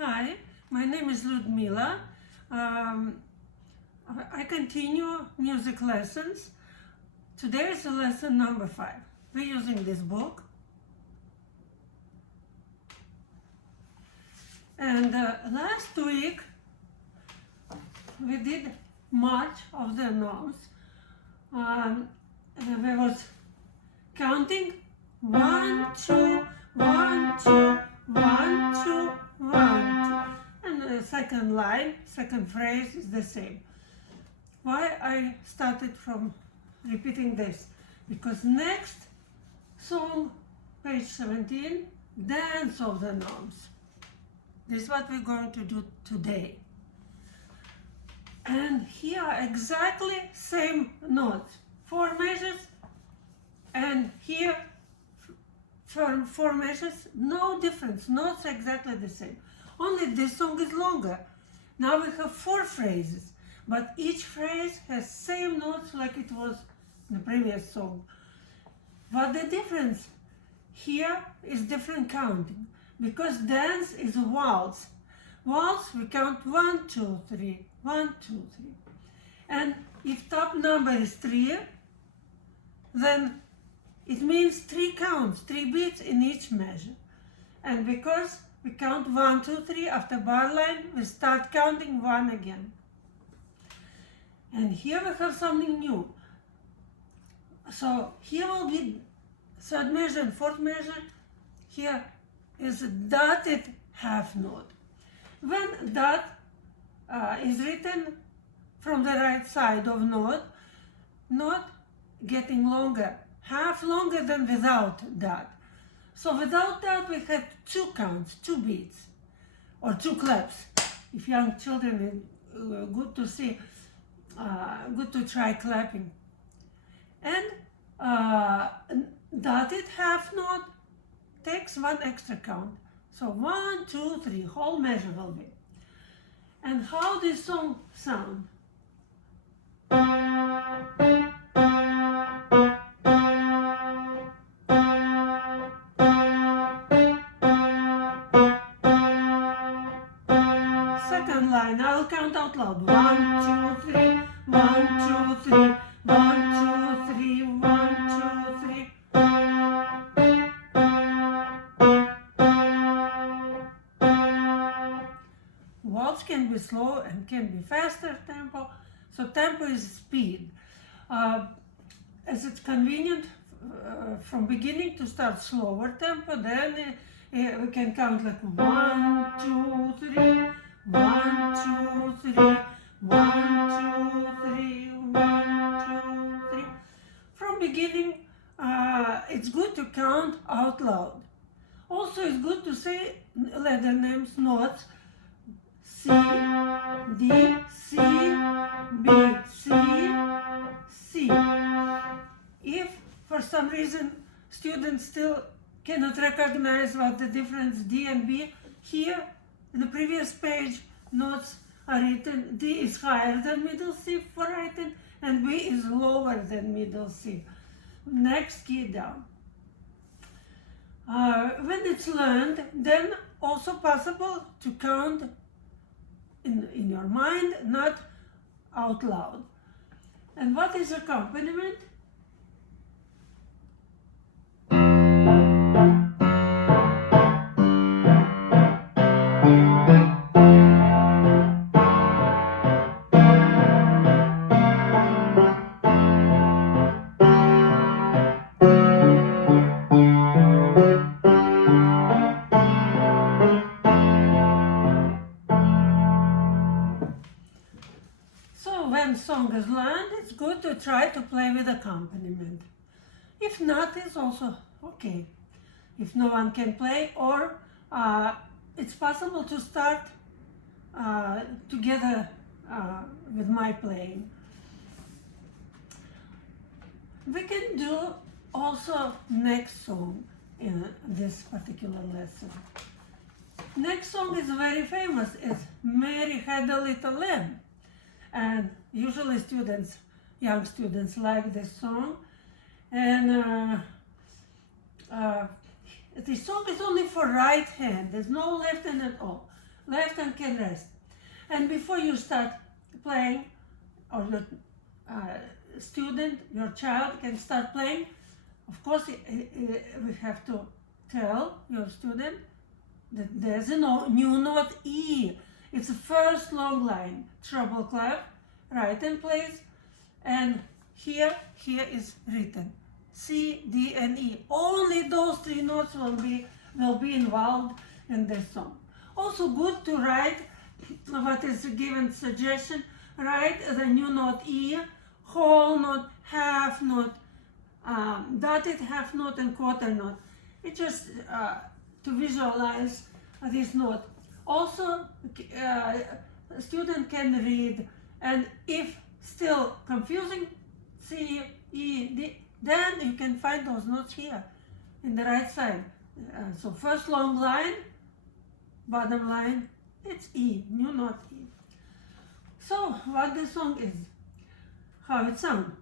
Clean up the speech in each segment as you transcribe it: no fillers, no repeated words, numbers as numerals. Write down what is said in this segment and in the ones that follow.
Hi, my name is Ludmila. I continue music lessons. Today is lesson number 5. We're using this book. And last week we did march of the notes. And I was counting 1, 2, 1, 2, 1, 2, 1, 2. And the second line, second phrase is the same. Why I started from repeating this? Because next song, page 17, dance of the notes. This is what we're going to do today. And here are exactly same notes, 4 measures, and here from 4 measures, no difference, notes exactly the same. Only this song is longer. Now we have 4 phrases, but each phrase has same notes like it was in the previous song. But the difference here is different counting, because dance is a waltz. Waltz, we count 1, 2, 3, 1, 2, 3. And if top number is 3, then it means 3 counts, 3 beats in each measure. And because we count 1, 2, 3 after bar line, we start counting 1 again. And here we have something new. So here will be third measure and fourth measure. Here is a dotted half note. When dot is written from the right side of note, not getting longer, half longer than without dot. So without that we had 2 counts, 2 beats, or 2 claps. If young children, good to see, good to try clapping. And dotted half note takes 1 extra count. So 1, 2, 3, whole measure will be. And how this song sound? Second line, I'll count out loud. 1, 2, 3, 1, 2, 3, 1, 2, 3, 1, 2, 3. Waltz can be slow and can be faster tempo. So tempo is speed. As it's convenient from beginning to start slower tempo, then we can count like 1, 2, 3, 1, 2, 3, 1, 2, 3, 1, 2, 3. From beginning, it's good to count out loud. Also, it's good to say letter names, notes. C, D, C, B, C, C. If for some reason students still cannot recognize what the difference D and B, here in the previous page notes are written. D is higher than middle C for writing and B is lower than middle C. Next key down. When it's learned, then also possible to count in your mind, not out loud. And what is accompaniment? When song is learned, it's good to try to play with accompaniment. If not, it's also okay. If no one can play, or it's possible to start together with my playing. We can do also next song in this particular lesson. Next song is very famous. It's Mary Had a Little Lamb. And usually young students like this song. And the song is only for right hand. There's no left hand at all. left hand can rest. And before you start playing, or your student, your child can start playing, of course we have to tell your student that there's a new note E. It's the first long line, treble clef, right in place, and here is written C, D, and E. Only those three notes will be involved in this song. Also good to write what is a given suggestion. Write the new note E, whole note, half note, dotted half note, and quarter note. It's just to visualize this note. Also, a student can read, and if still confusing, C, E, D, then you can find those notes here in the right side. So first long line, bottom line, it's E, new note E. So what the song is, how it sounds.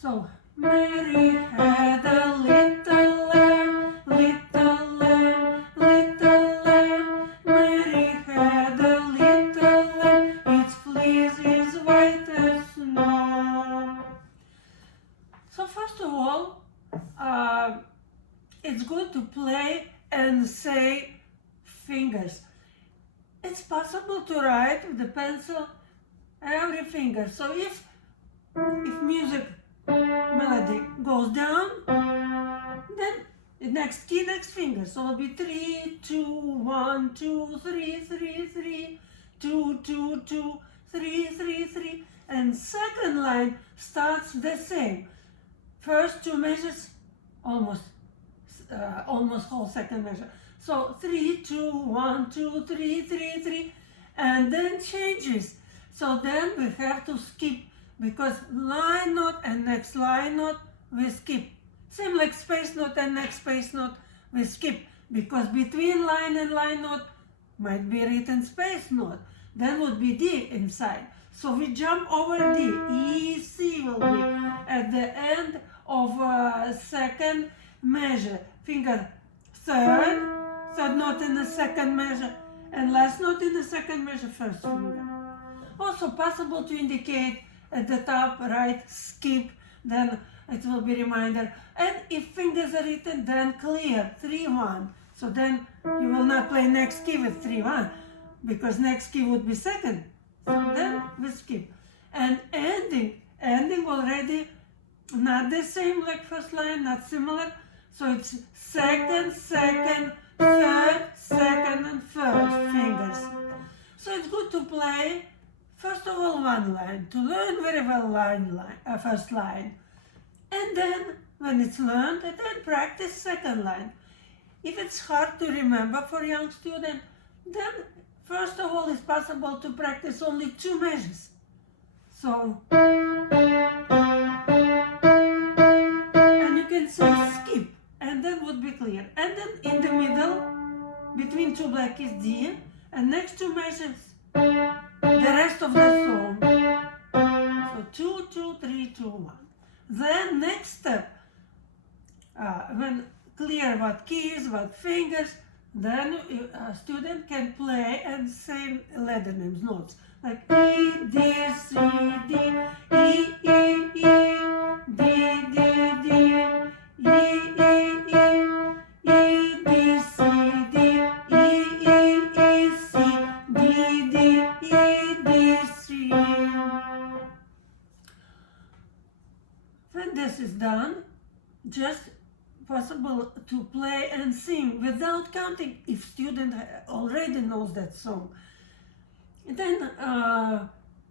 So Mary had a little lamb, little lamb, little lamb. Mary had a little lamb, its fleece is white as snow. So first of all, it's good to play and say fingers. It's possible to write with the pencil every finger. So if music melody goes down, then the next key, next finger. So it'll be 3, 2, 1, 2, 3, 3, 3, 2, 2, 2, 3, 3, 3. And second line starts the same. First two measures, almost whole second measure. So 3, 2, 1, 2, 3, 3, 3, and then changes. So then we have to skip, because line note and next line note we skip. Same like space note and next space note we skip, because between line and line note might be written space note. Then would be D inside. So we jump over D. E, C will be at the end of second measure. Finger third note in the second measure, and last note in the second measure, first finger. Also possible to indicate at the top, right, skip, then it will be reminder. And if fingers are written, then clear, 3, 1. So then you will not play next key with 3, 1, because next key would be second. So then we skip. And ending already not the same like first line, not similar. So it's second, second, third, second, and first fingers. So it's good to play first of all one line, to learn very well first line. And then when it's learned, then practice second line. If it's hard to remember for young student, then first of all it's possible to practice only 2 measures. So, and you can say skip, and then would be clear. And then in the middle, between 2 black keys, D, and next 2 measures, the rest of the song. So 2, 2, 3, 2, 1. Then next step, when clear what keys, what fingers, then a student can play and say letter names, notes, like E, D, C, D, E, E, E, D, D, D, E, E, E, E, D, C, D, E, E, E, C, D, D, E, D, C. When this is done, just possible to play and sing without counting if student already knows that song. And then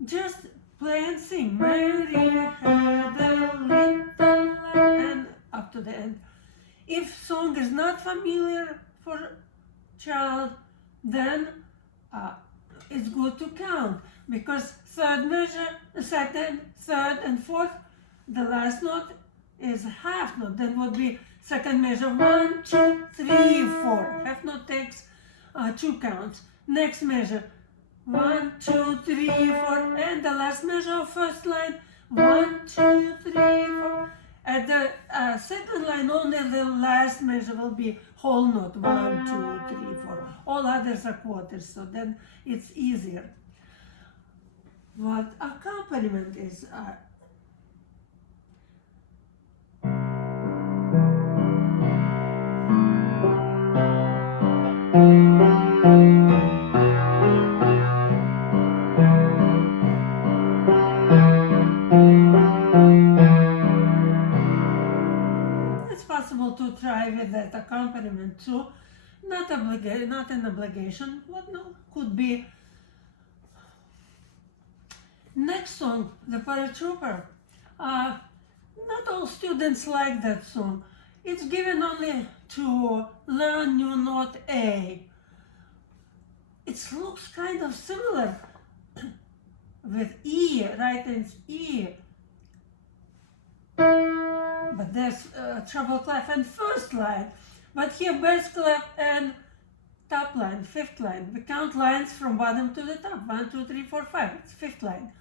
just play and sing. Mary had a little lamb, and up to the end. If song is not familiar for child, then it's good to count, because third measure, second, third, and fourth, the last note is half note. Then would be second measure 1, 2, 3, 4. Half note takes 2 counts. Next measure 1, 2, 3, 4, and the last measure of first line 1, 2, 3, 4. At the second line, only the last measure will be whole note 1, 2, 3, 4. all others are quarters, so then it's easier. What accompaniment is? It's possible to try with that accompaniment too. Not an obligation, but no, could be. Next song, The Paratrooper. Not all students like that song. It's given only to learn new note A. It looks kind of similar with E, right hand E. But there's treble clef and first line. But here bass clef and top line, fifth line. We count lines from bottom to the top. 1, 2, 3, 4, 5. It's fifth line.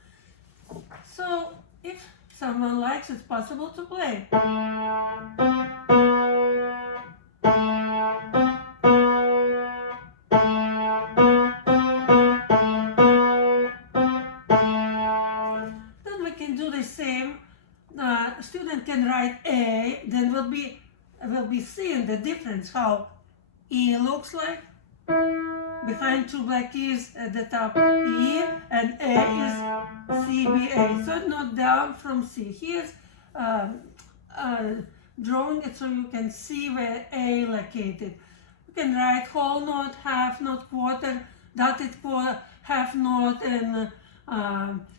So if someone likes, it's possible to play. Then we can do the same. Student can write A, then we'll be seeing the difference, how E looks like. Behind two black keys at the top E, and A is C, B, A. So not down from C. Here's drawing it so you can see where A located. You can write whole note, half note, quarter, dotted quarter, half note, and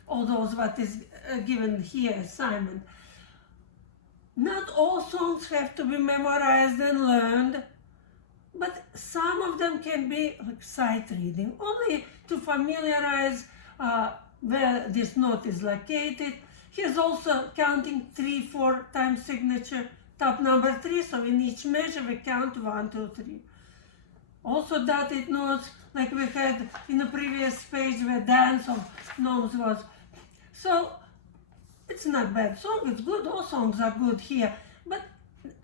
all those what is given here assignment. Not all songs have to be memorized and learned, but some of them can be like sight reading, only to familiarize where this note is located. Here's also counting 3, 4 times signature, top number 3, so in each measure we count 1, 2, 3. Also dotted notes, like we had in the previous page where dance of gnomes was. So it's not bad song, it's good, all songs are good here, but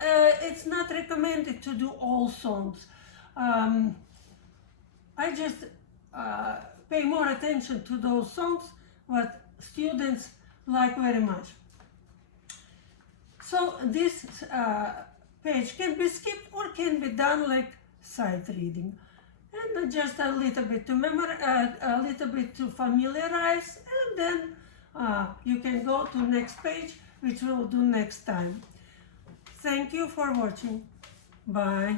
it's not recommended to do all songs. I just pay more attention to those songs what students like very much. So this page can be skipped or can be done like sight reading, and just a little bit to a little bit to familiarize, and then you can go to next page, which we'll do next time. Thank you for watching. Bye.